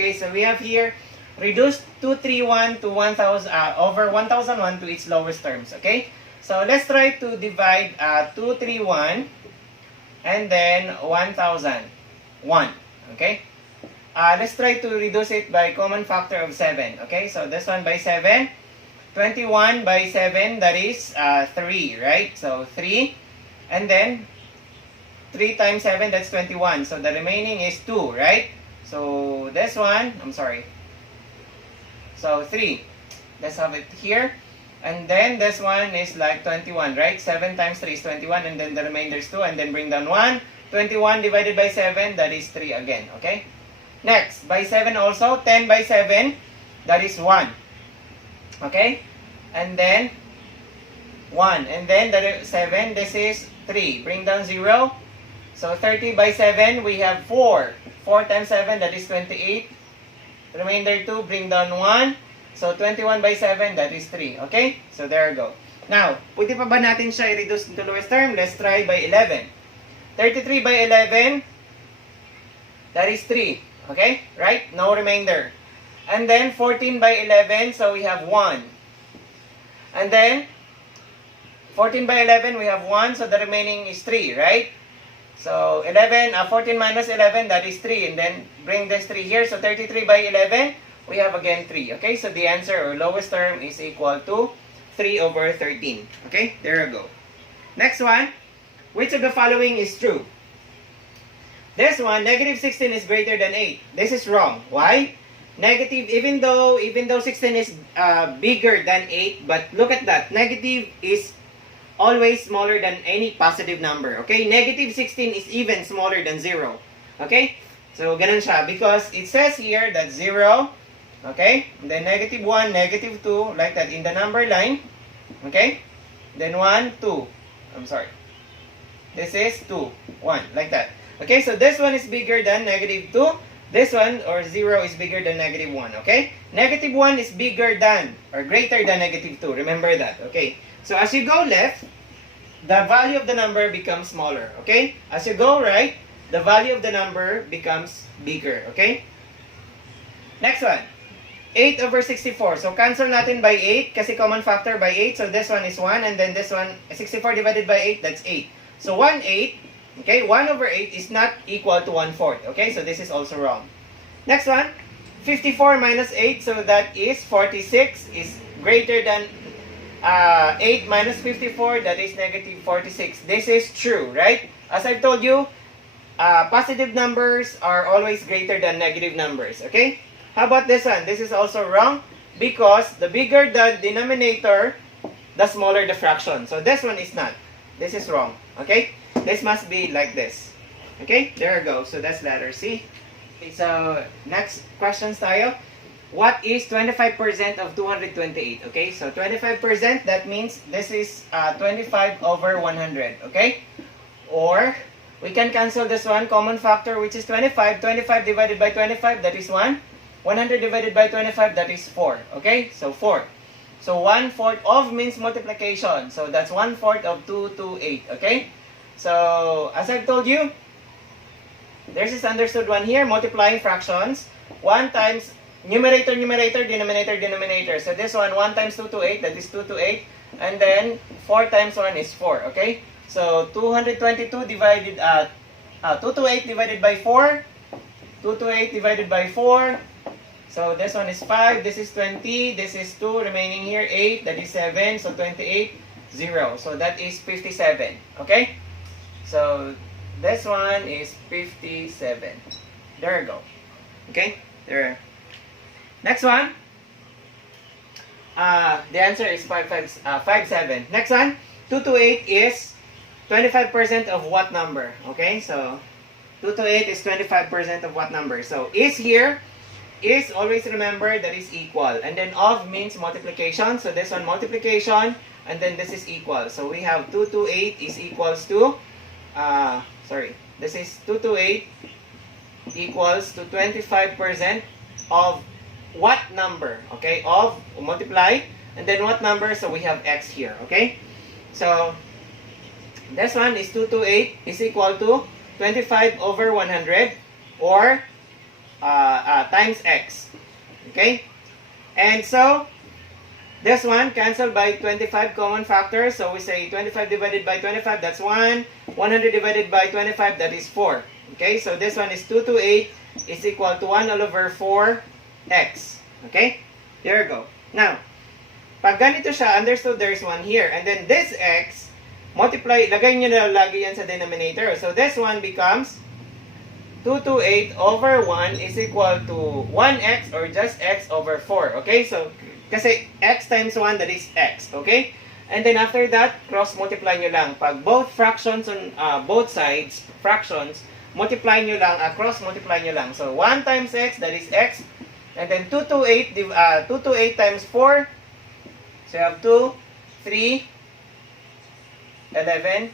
Okay, so we have here reduce 231 to 1000 over 1001 to its lowest terms. Okay, so let's try to divide 231 and then 1001. Okay, let's try to reduce it by common factor of 7. Okay, so this one by 7, 21 by 7, that is 3, right? So 3, and then 3 times 7, that's 21. So the remaining is 2, right? So this one, I'm sorry. So 3. Let's have it here. And then this one is like 21, right? 7 times 3 is 21, and then the remainder is 2, and then bring down 1. 21 divided by 7, that is 3 again, okay? Next, by 7 also, 10 by 7, that is 1. Okay? And then 1. And then the 7, this is 3. Bring down 0. So 30 by 7, we have 4. 4 times 7, that is 28. Remainder 2, bring down 1. So 21 by 7, that is 3. Okay? So there you go. Now, pwede pa ba natin siya i-reduce into lowest term? Let's try by 11. 33 by 11, that is 3. Okay? Right? No remainder. And then 14 by 11, so we have 1. And then 14 by 11, we have 1, so the remaining is 3, right? So 14 minus 11, that is 3. And then bring this 3 here. So 33 by 11, we have again 3. Okay, so the answer or lowest term is equal to 3 over 13. Okay, there you go. Next one, which of the following is true? This one, negative 16 is greater than 8. This is wrong. Why? Negative, even though 16 is bigger than 8, but look at that. Negative is always smaller than any positive number. Okay? Negative 16 is even smaller than 0. Okay? So, ganun siya. Because it says here that 0, okay? And then negative 1, negative 2, like that in the number line. Okay? Then 1, 2. I'm sorry. This is 2, 1, like that. Okay? So, this one is bigger than negative 2. This one, or 0, is bigger than negative 1. Okay? Negative 1 is bigger than, or greater than negative 2. Remember that. Okay? So, as you go left, the value of the number becomes smaller. Okay? As you go right, the value of the number becomes bigger. Okay? Next one. 8 over 64. So, cancel natin by 8 kasi common factor by 8. So, this one is 1. And then this one, 64 divided by 8, that's 8. So, 1/8. Okay? 1 over 8 is not equal to 1/4. Okay? So, this is also wrong. Next one. 54 minus 8. So, that is 46 is greater than 8 minus 54, that is negative 46. This is true, right? As I've told you, positive numbers are always greater than negative numbers, okay? How about this one? This is also wrong because the bigger the denominator, the smaller the fraction. So this one is not. This is wrong, okay? This must be like this. Okay? There you go. So that's letter C. Okay, so next questions tayo. What is 25% of 228? Okay, so 25%, that means this is 25 over 100. Okay? Or, we can cancel this one, common factor, which is 25. 25 divided by 25, that is 1. 100 divided by 25, that is 4. Okay? So, 4. So, 1/4 of means multiplication. So, that's 1/4 of 228. Okay? So, as I've told you, there's this understood one here, multiplying fractions. 1 times numerator, numerator, denominator, denominator. So this one, 1 times 2 to 8, that is 2 to 8. And then 4 times 1 is 4, okay? So 222 divided, 2 to 8 divided by 4. 2 to 8 divided by 4. So this one is 5, this is 20, this is 2, remaining here 8, that is 7. So 28, 0. So that is 57, okay? So this one is 57. There you go. Okay? There. Next one. The answer is 57. Next one. 2 to 8 is 25% of what number? Okay, so 2 to 8 is 25% of what number? So is here, is always remember that is equal. And then of means multiplication. So this one multiplication, and then this is equal. So we have 2 to 8 is equals to, this is 2 to 8 equals to 25% of what number? Okay, of multiply, and then what number? So we have x here, okay? So this one is 2 to 8 is equal to 25 over 100, or times x. Okay? And so, this one cancelled by 25 common factors. So we say 25 divided by 25, that's 1. 100 divided by 25, that is 4. Okay? So this one is 228 is equal to 1 all over 4x. Okay? There you go. Now, pag ganito siya, understood there's 1 here. And then this x, multiply, lagay nyo na lagi yan sa denominator. So this one becomes 228 over 1 is equal to 1x or just x over 4. Okay? So, kasi x times 1, that is x. Okay? And then after that, cross multiply nyo lang. Pag both fractions on both sides, fractions, multiply nyo lang, cross multiply nyo lang. So, 1 times x, that is x. And then 228 times 4. So, you have 2, 3, 11,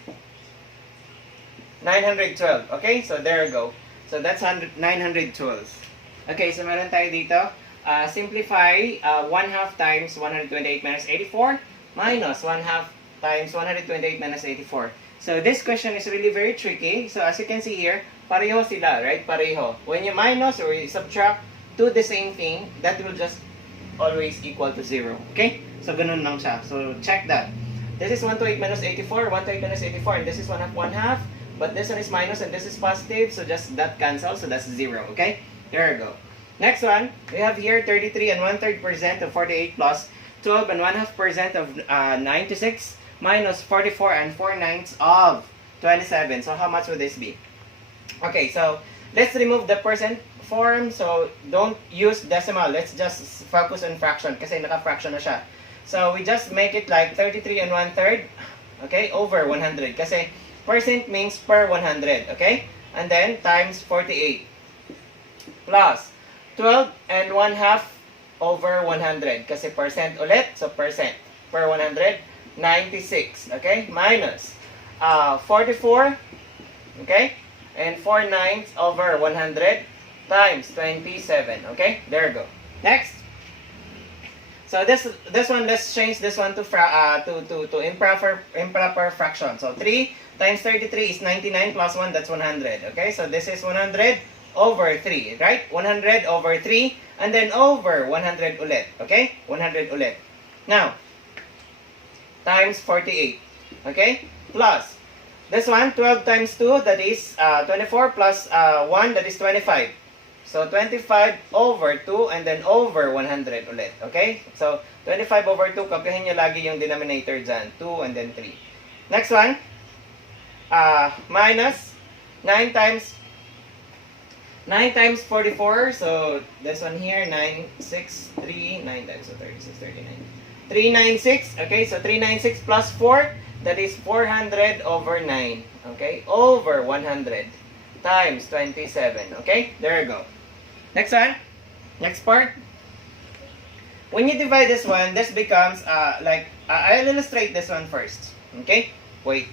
912. Okay? So, there you go. So, that's 912. Okay, so meron tayo dito. Simplify 1/2 times 128 minus 84 minus 1/2 times 128 minus 84. So, this question is really very tricky. So, as you can see here, pareho sila, right? Pareho. When you minus or you subtract to the same thing, that will just always equal to 0. Okay? So, ganun lang siya. So, check that. This is 128 minus 84, 128 minus 84, and this is 1/2. But this one is minus and this is positive, so just that cancels, so that's 0, okay? There you go. Next one, we have here 33 and 1/3% of 48 plus 12 and 1/2% of 96 minus 44 and 4/9 of 27. So how much would this be? Okay, so let's remove the percent form. So don't use decimal. Let's just focus on fraction kasi naka-fraction na siya. So we just make it like 33 and 1/3, okay, over 100 kasi percent means per 100, okay? And then times 48 plus 12 and 1/2 over 100 kasi percent ulit, so percent per 100, 96, okay? Minus 44, okay? And 4/9 over 100 times 27, okay? There you go. Next. So this one, let's change this one to improper fraction. So 3 times 33 is 99 plus 1, that's 100. Okay, so this is 100 over 3, right? 100 over 3, and then over 100 ulit. Okay, 100 ulit. Now, times 48. Okay, plus this one, 12 times 2, that is 24 plus 1, that is 25. So, 25 over 2 and then over 100 ulit. Okay? So, 25 over 2, kopyahin nyo lagi yung denominator dyan. 2 and then 3. Next one. Minus 9 times 44. So, this one here, 9, 6, 3, 9 times, so 36, 39. 396. Okay? So, 396 plus 4, that is 400 over 9. Okay? Over 100 times 27. Okay? There you go. Next one. Next part. When you divide this one, this becomes I'll illustrate this one first. Okay? Wait.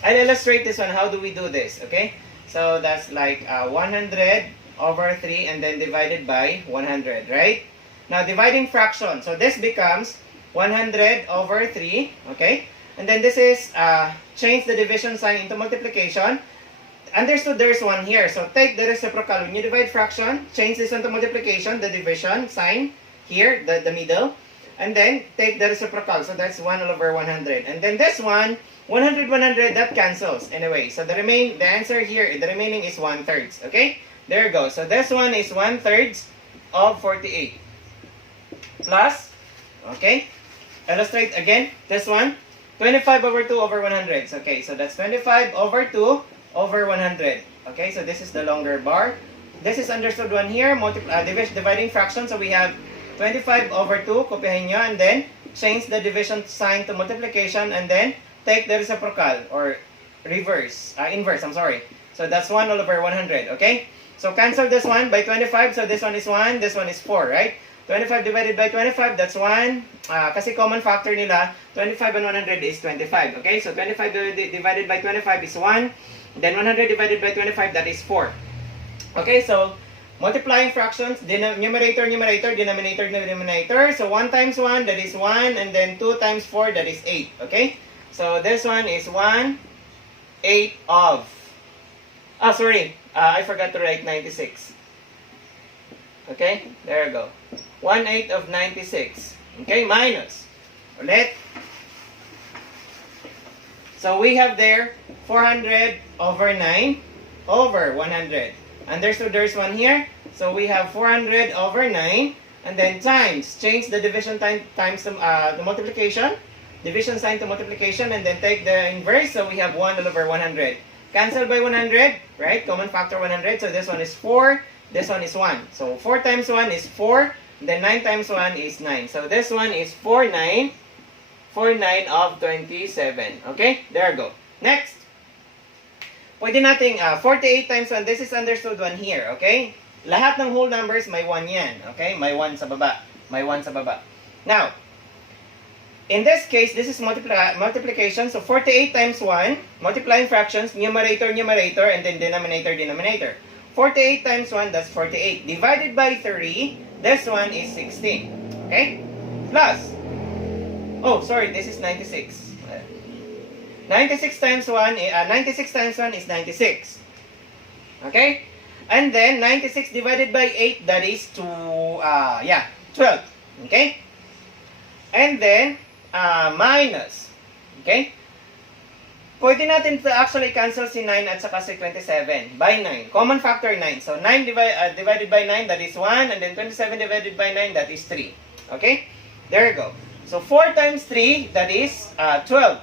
I'll illustrate this one. How do we do this? Okay? So that's like 100 over 3 and then divided by 100, right? Now dividing fraction. So this becomes 100 over 3. Okay? And then this is, change the division sign into multiplication. Understood there's 1 here. So take the reciprocal. When you divide fraction, change this one to multiplication, the division sign here, the middle. And then take the reciprocal. So that's 1 all over 100. And then this one, 100, 100, that cancels. Anyway, so the answer here, the remaining is 1/3. Okay? There you go. So this one is 1/3 of 48. Plus, okay? Illustrate again. This one. 25 over 2 over 100. Okay, so that's 25 over 2 over 100. Okay, so this is the longer bar. This is understood one here, dividing fraction. So we have 25 over 2, kopyahin nyo, and then change the division sign to multiplication, and then take the reciprocal, or inverse, I'm sorry. So that's 1 all over 100, okay? So cancel this one by 25, so this one is 1, this one is 4, right? 25 divided by 25, that's 1. Kasi common factor nila, 25 and 100 is 25. Okay, so 25 divided by 25 is 1. Then 100 divided by 25, that is 4. Okay, so multiplying fractions, numerator, denominator, denominator. So 1 times 1, that is 1. And then 2 times 4, that is 8. Okay, so this one is 1, 1/8 of, I forgot to write 96. Okay, there you go. 1/8 of 96. Okay, minus. Ulit. So we have there 400 over 9 over 100. Understood, there's one here. So we have 400 over 9 and then times. Change the division times the multiplication. Division sign to multiplication and then take the inverse. So we have 1 over 100. Cancel by 100, right? Common factor 100. So this one is 4. This one is 1. So 4 times 1 is 4. Then 9 times 1 is 9. So this one is 49 of 27. Okay? There you go. Next. Pwede nating 48 times 1. This is understood one here. Okay? Lahat ng whole numbers may 1 yan. Okay? May 1 sa baba. May 1 sa baba. Now, in this case, this is multiplication. So 48 times 1, multiplying fractions, numerator, numerator, and then denominator, denominator. 48 times 1, that's 48. Divided by 3, this one is 16. Okay? Plus, this is 96. 96 times 1 is 96. Okay? And then 96 divided by 8, that is 12. Okay? And then minus. Okay? Pwede natin actually cancel si 9 at saka si 27 by 9. Common factor 9. So 9 divided by 9, that is 1. And then 27 divided by 9, that is 3. Okay? There you go. So 4 times 3, that is 12.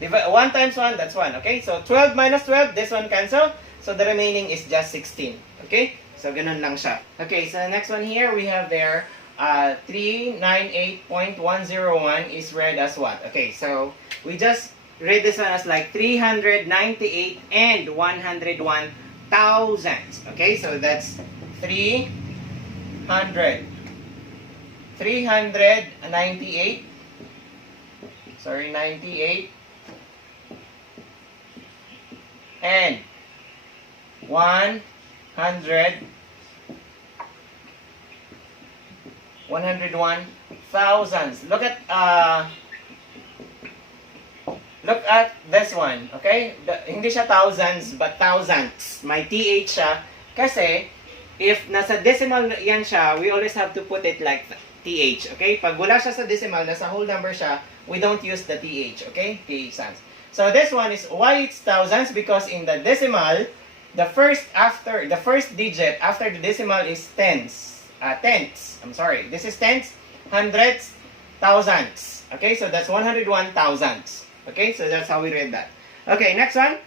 1 times 1, that's 1. Okay? So 12 minus 12, this one cancel. So the remaining is just 16. Okay? So ganun lang siya. Okay, so next one here, we have there 398.101 is read as what? Okay, so we just read this one as like 398 and 101 thousandths. Okay, so that's 398. Sorry, 98 and 100 101 thousandths. Look at this one, okay? Hindi siya thousands but thousandths. May TH siya kasi if nasa decimal yan siya, we always have to put it like TH, okay? Pag wala siya sa decimal, nasa whole number siya, we don't use the TH, okay? TH sounds. So this one is why it's thousands, because in the decimal, the first digit after the decimal is tenths. I'm sorry. This is tenths, hundredths, thousandths. Okay, so that's 101 thousandths. Okay, so that's how we read that. Okay, next one.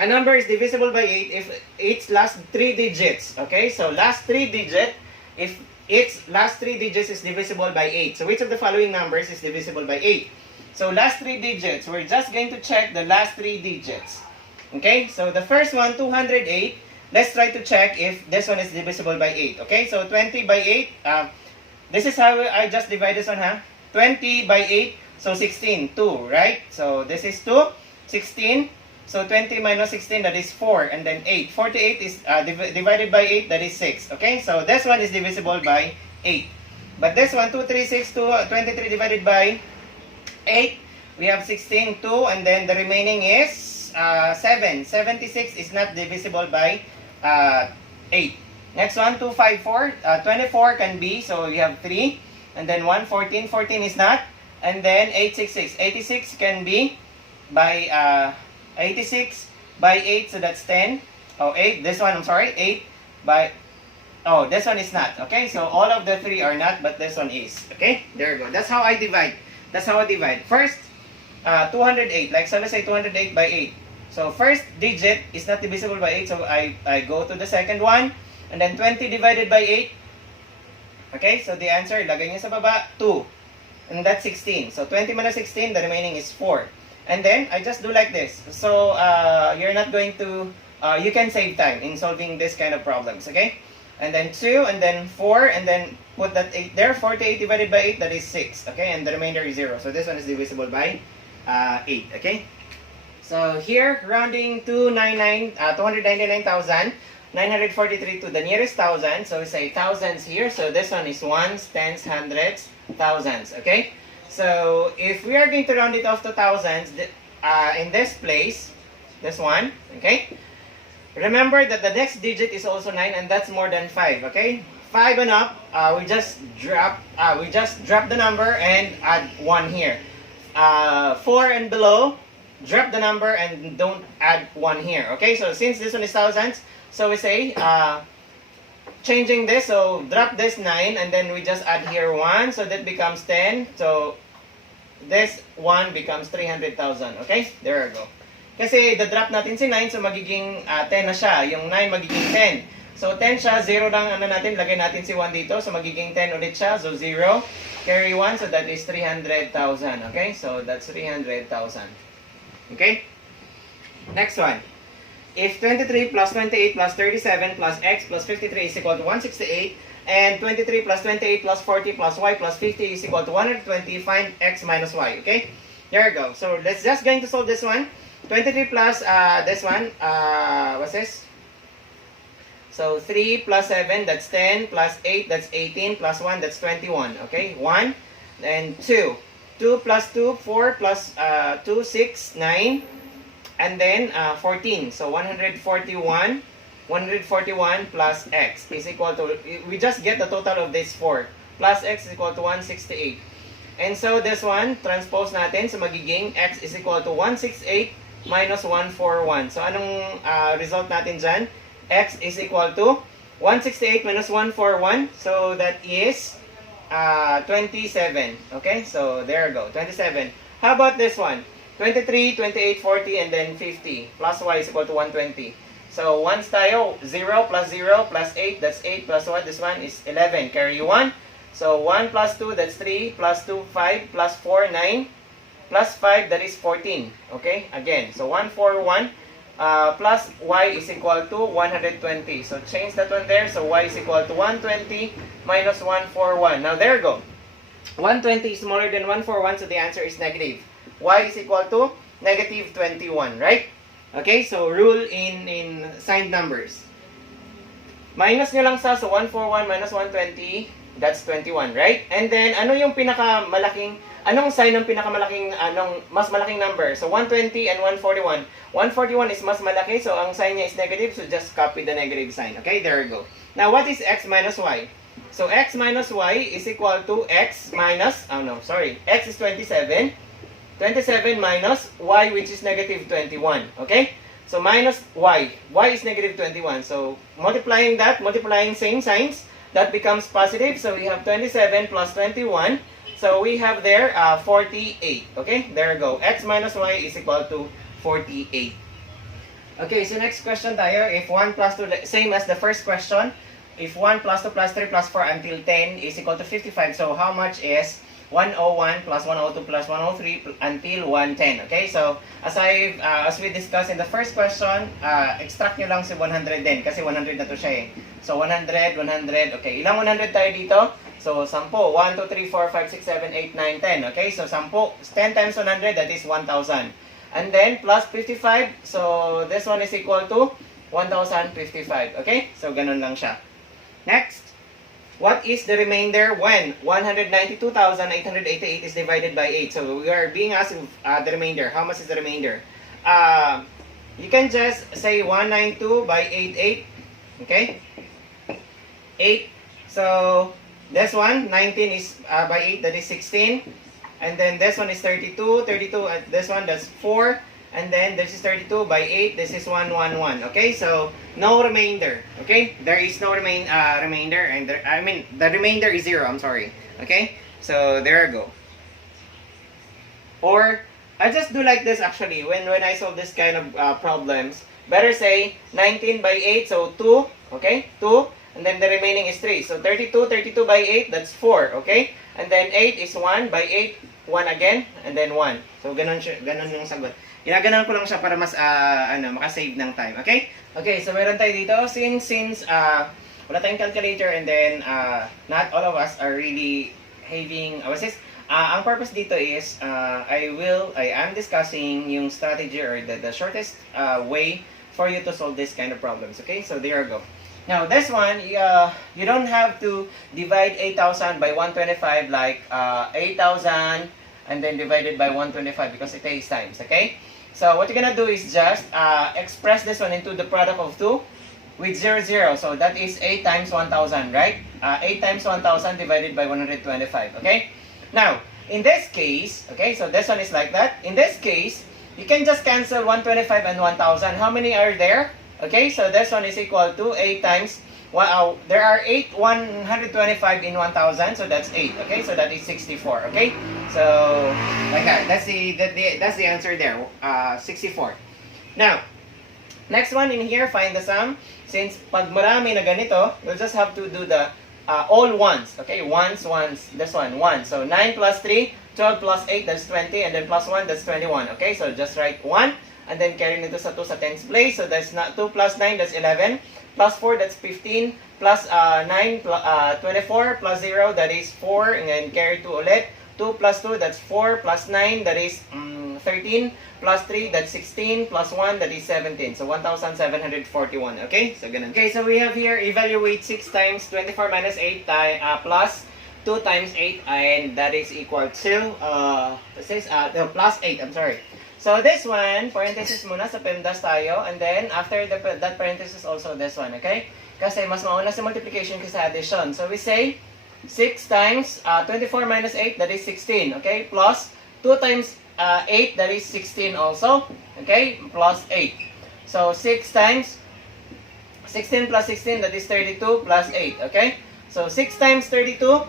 A number is divisible by 8 if its last 3 digits. Okay, so last 3 digit, if its last 3 digits is divisible by 8. So which of the following numbers is divisible by 8? So last 3 digits, we're just going to check the last 3 digits. Okay, so the first one, 208. Let's try to check if this one is divisible by 8. Okay, so 20 by 8. This is how I just divide this one, huh? 20 by 8, so 16, 2, right? So this is 2, 16. So 20 minus 16, that is 4, and then 8. 48 is divided by 8, that is 6. Okay, so this one is divisible by 8. But this one, 236, 23 divided by 8, we have 16, 2, and then the remaining is 7. 76 is not divisible by 8. Next one, 254, 24 can be, so you have 3. And then 1, 14, 14 is not. And then 866, 86 can be by 86 by 8, so that's 10. Oh, 8, this one, I'm sorry, 8 by, oh, this one is not. Okay, so all of the 3 are not, but this one is. Okay, there you go. That's how I divide. That's how I divide. First, 208, like so let's say 208 by 8. So first digit is not divisible by 8, so I go to the second one. And then 20 divided by 8. Okay, so the answer, lagay niyo sa baba, 2. And that's 16. So 20 minus 16, the remaining is 4. And then, I just do like this. So, you're not going to, you can save time in solving this kind of problems, okay? And then 2, and then 4, and then put that 8 there. 48 divided by 8, that is 6, okay? And the remainder is 0. So this one is divisible by 8, okay? So here, rounding to 299,943 to the nearest thousand. So we say thousands here. So this one is ones, tens, hundreds, thousands, okay? So if we are going to round it off to thousands, in this place, this one, okay? Remember that the next digit is also 9 and that's more than 5, okay? 5 and up, we just drop the number and add 1 here. 4 and below, drop the number and don't add 1 here, okay? So since this one is thousands, so we say changing this, so drop this 9 and then we just add here 1, so that becomes 10. So this 1 becomes 300,000, okay? There we go. Kasi the-drop natin si 9, so magiging 10 na siya. Yung 9 magiging 10. So 10 siya, 0 lang ano natin, lagay natin si 1 dito. So magiging 10 ulit siya. So 0, carry 1, so that is 300,000. Okay? So that's 300,000. Okay? Next one. If 23 plus 28 plus 37 plus x plus 53 is equal to 168, and 23 plus 28 plus 40 plus y plus 50 is equal to 120, find x minus y. Okay? There we go. So let's just going to solve this one. 23 plus this one, what's this? So 3 plus 7, that's 10, plus 8, that's 18, plus 1, that's 21. Okay, 1 and 2. 2 plus 2, 4 plus 2, 6, 9, and then 14. So 141 plus x is equal to, we just get the total of this 4. Plus x is equal to 168. And so this one, transpose natin, so magiging x is equal to 168 minus 141. So anong result natin dyan? X is equal to 168 minus 141. So that is 27. Okay, so there you go, 27. How about this one? 23, 28, 40, and then 50. Plus y is equal to 120. So once tayo, 0 plus 0 plus 8, that's 8 plus 1. This one is 11. Carry 1. So 1 plus 2, that's 3. Plus 2, 5. Plus 4, 9. Plus 5, that is 14. Okay, again. So 141 plus y is equal to 120. So change that one there. So y is equal to 120 minus 141. Now there you go. 120 is smaller than 141, so the answer is negative. Y is equal to negative 21, right? Okay, so rule in signed numbers. Minus nyo lang sa, so 141 minus 120, that's 21, right? And then, ano yung pinakamalaking, anong sign ng pinakamalaking, mas malaking number? So 120 and 141. 141 is mas malaki, so ang sign niya is negative, so just copy the negative sign. Okay, there you go. Now, what is x minus y? So x minus y is equal to x minus, x is 27. 27 minus y, which is negative 21. Okay? So minus y. Y is negative 21. So multiplying same signs, that becomes positive. So we have 27 plus 21. So we have there 48. Okay? There you go. X minus y is equal to 48. Okay, so next question tayo. If 1 plus 2, same as the first question. If 1 plus 2 plus 3 plus 4 until 10 is equal to 55. So how much is 101 plus 102 plus 103 until 110. Okay, so as we discussed in the first question, extract nyo lang si 100 din kasi 100 na to siya eh. So 100, 100, okay. Ilang 100 tayo dito? So 10. 1, 2, 3, 4, 5, 6, 7, 8, 9, 10. Okay, so 10. 10 times 100, that is 1,000. And then plus 55, so this one is equal to 1,055. Okay, so ganun lang siya. Next. What is the remainder when 192,888 is divided by 8? So we are being asked the remainder. How much is the remainder? You can just say 192 by 88. Okay? 8. So this one, 19 is by 8, that is 16. And then this one is 32. 32, this one, that's 4. And then this is 32 by 8. This is 111. Okay, so no remainder. Okay, there is no remainder, and the remainder is 0. I'm sorry. Okay, so there you go. Or I just do like this actually. When I solve this kind of problems, better say 19 by 8. So 2. Okay, 2. And then the remaining is 3. So 32 by 8. That's 4. Okay, and then 8 is 1 by 8. 1 again, and then 1. So ganun yung sagot. Ginaganon ko lang siya para mas makasave ng time. Okay? Okay, so meron tayo dito since wala tayong calculator, and then not all of us are really having ang purpose dito is I am discussing yung strategy or the shortest way for you to solve this kind of problems. Okay? So there you go. Now, this one, you don't have to divide 8,000 by 125 like 8,000 and then divided by 125 because it takes times, okay? So what you're gonna do is just express this one into the product of 2 with 0, 0. So that is 8 times 1,000, right? 8 times 1,000 divided by 125, okay? Now, in this case, okay, so this one is like that. In this case, you can just cancel 125 and 1,000. How many are there? Okay, so this one is equal to 8 times, there are 8 125 in 1,000, so that's 8, okay? So that is 64, okay? So, like that. That's the answer there, 64. Now, next one in here, find the sum. Since pag marami na ganito, we'll just have to do the all ones, okay? Ones, this one, 1. So, 9 plus 3, 12 plus 8, that's 20, and then plus 1, that's 21, okay? So, just write 1, and then carry nito sa 2 sa tens place. So, that's not 2 plus 9, that's 11. Plus 4, that's 15. Plus 9, 24. Plus 0, that is 4. And then carry 2 ulit. 2 plus 2, that's 4. Plus 9, that is 13. Plus 3, that's 16. Plus 1, that is 17. So, 1,741. Okay? So, ganun. Okay, so we have here, evaluate 6 times 24 minus 8 plus 2 times 8. And that is equal to, plus 8. I'm sorry. So, this one, parenthesis muna sa PEMDAS tayo. And then, after that parenthesis, also this one. Okay? Kasi mas mauna sa multiplication kaysa addition. So, we say, 6 times 24 minus 8, that is 16. Okay? Plus 2 times 8, that is 16 also. Okay? Plus 8. So, 6 times 16 plus 16, that is 32 plus 8. Okay? So, 6 times 32,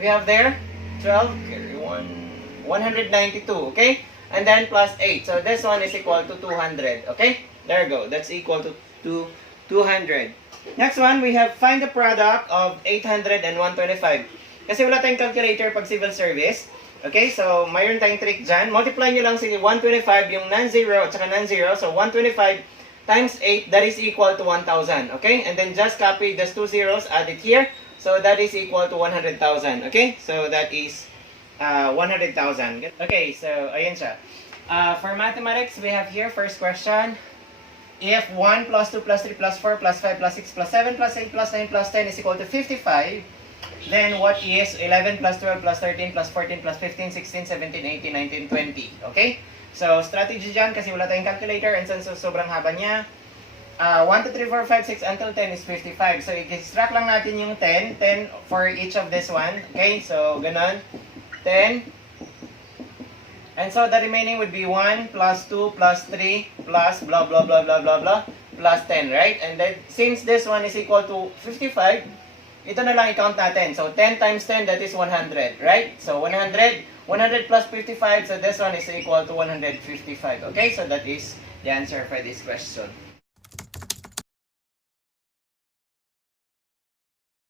we have there 12, carry 1, 192. Okay? And then plus 8. So, this one is equal to 200. Okay? There you go. That's equal to 200. Next one, we have find the product of 800 and 125. Kasi wala tayong calculator pag civil service. Okay? So, mayroon tayong trick dyan. Multiply nyo lang si 125 yung non-zero at saka non-zero. So, 125 times 8, that is equal to 1,000. Okay? And then just copy those 2 zeros, add it here. So, that is equal to 100,000. Okay? So, that is 100,000. Okay, so ayan siya. For mathematics, we have here first question. If 1 plus 2 plus 3 plus 4 plus 5 plus 6 plus 7 plus 8 plus 9 plus 10 is equal to 55, then what is 11 plus 12 plus 13 plus 14 plus 15, 16, 17, 18, 19, 20? Okay? So, strategy dyan kasi wala tayong calculator and since sobrang haba niya. 1, 2, 3, 4, 5, 6 until 10 is 55. So, i-extract lang natin yung 10 for each of this one. Okay? So, ganun. 10. And so the remaining would be 1 plus 2 plus 3 plus blah blah blah blah blah blah plus 10, right? And then since this one is equal to 55, ito na lang i-count natin. So 10 times 10, that is 100, right? So 100 plus 55, so this one is equal to 155. Okay, so that is the answer for this question.